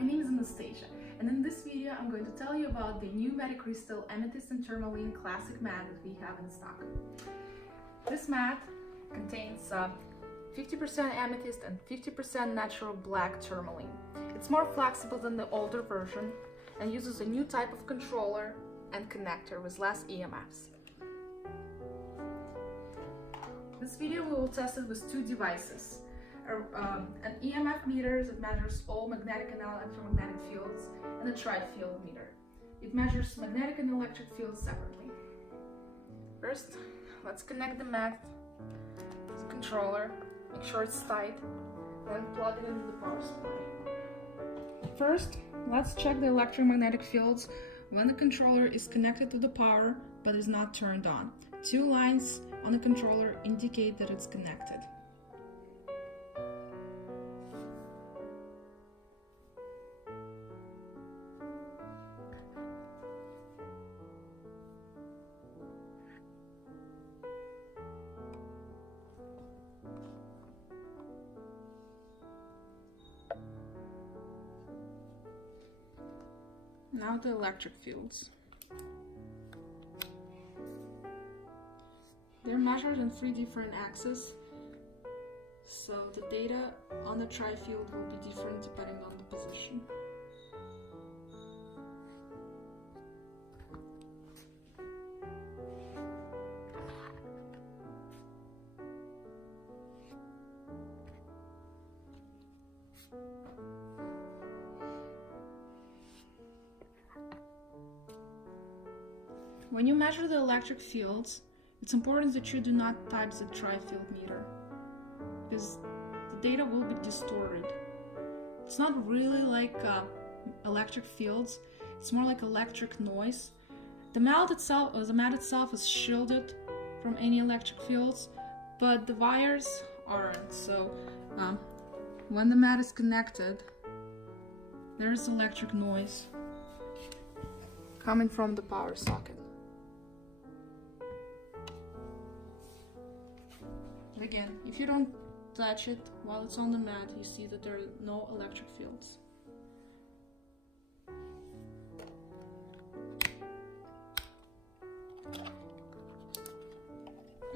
My name is Anastasia, and in this video I'm going to tell you about the new MediCrystal Amethyst and Tourmaline classic mat that we have in stock. This mat contains 50% amethyst and 50% natural black tourmaline. It's more flexible than the older version and uses a new type of controller and connector with less EMFs. This video we will test it with two devices. An EMF meter that measures all magnetic and electromagnetic fields, and a tri-field meter. It measures magnetic and electric fields separately. First, let's connect the mat to the controller, make sure it's tight, then plug it into the power supply. First, let's check the electromagnetic fields when the controller is connected to the power but is not turned on. Two lines on the controller indicate that it's connected. Now the electric fields. They're measured in 3 different axes, so the data on the tri-field will be different depending on the position. When you measure the electric fields, it's important that you do not touch the tri-field meter, because the data will be distorted. It's not really like electric fields, it's more like electric noise. The mat itself is shielded from any electric fields, but the wires aren't. So when the mat is connected, there's electric noise coming from the power socket. Again, if you don't touch it while it's on the mat, you see that there are no electric fields.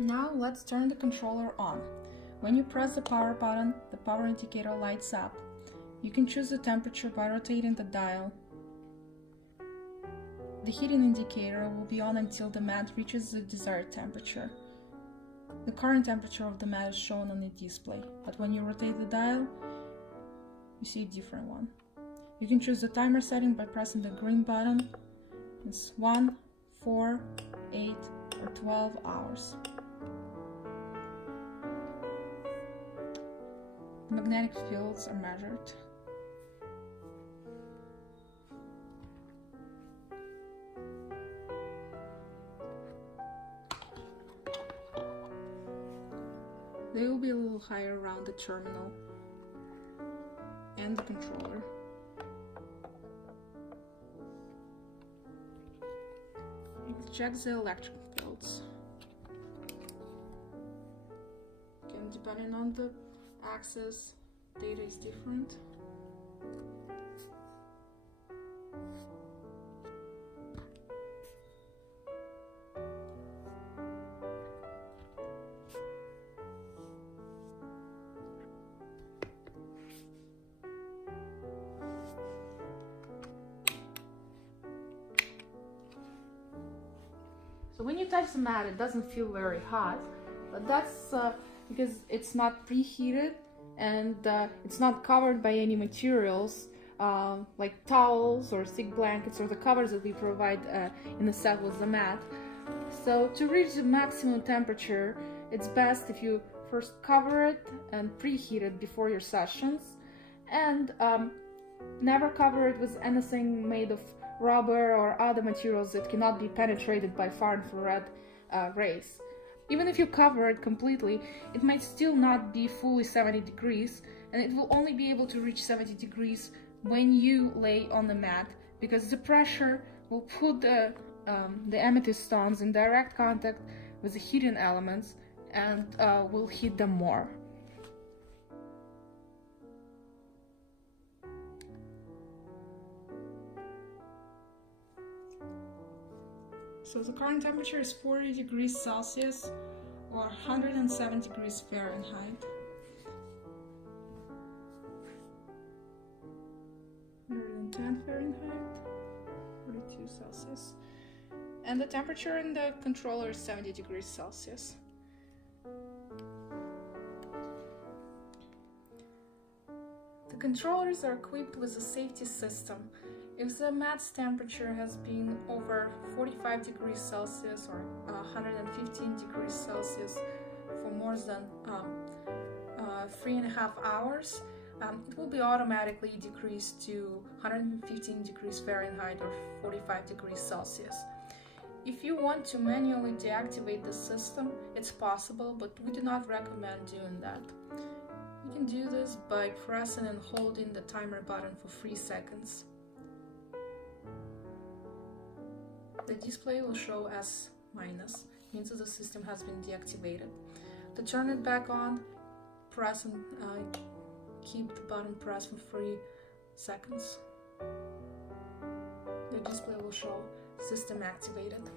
Now let's turn the controller on. When you press the power button, the power indicator lights up. You can choose the temperature by rotating the dial. The heating indicator will be on until the mat reaches the desired temperature. The current temperature of the mat is shown on the display, but when you rotate the dial, you see a different one. You can choose the timer setting by pressing the green button. It's 1, 4, 8, or 12 hours. The magnetic fields are measured. They will be a little higher around the terminal and the controller. It checks the electric fields. Again, depending on the axis, data is different. So when you touch the mat, it doesn't feel very hot, but that's because it's not preheated and it's not covered by any materials like towels or thick blankets or the covers that we provide in the set with the mat. So to reach the maximum temperature, it's best if you first cover it and preheat it before your sessions, and never cover it with anything made of rubber or other materials that cannot be penetrated by far infrared rays. Even if you cover it completely, it might still not be fully 70 degrees, and it will only be able to reach 70 degrees when you lay on the mat, because the pressure will put the amethyst stones in direct contact with the heating elements and will heat them more. So the current temperature is 40 degrees Celsius or 107 degrees Fahrenheit. 110 Fahrenheit, 42 Celsius. And the temperature in the controller is 70 degrees Celsius. The controllers are equipped with a safety system. If the mat's temperature has been over 45 degrees Celsius or 115 degrees Celsius for more than 3.5 hours, it will be automatically decreased to 115 degrees Fahrenheit or 45 degrees Celsius. If you want to manually deactivate the system, it's possible, but we do not recommend doing that. You can do this by pressing and holding the timer button for 3 seconds. The display will show S-, means that the system has been deactivated. To turn it back on, press and keep the button pressed for 3 seconds. The display will show system activated.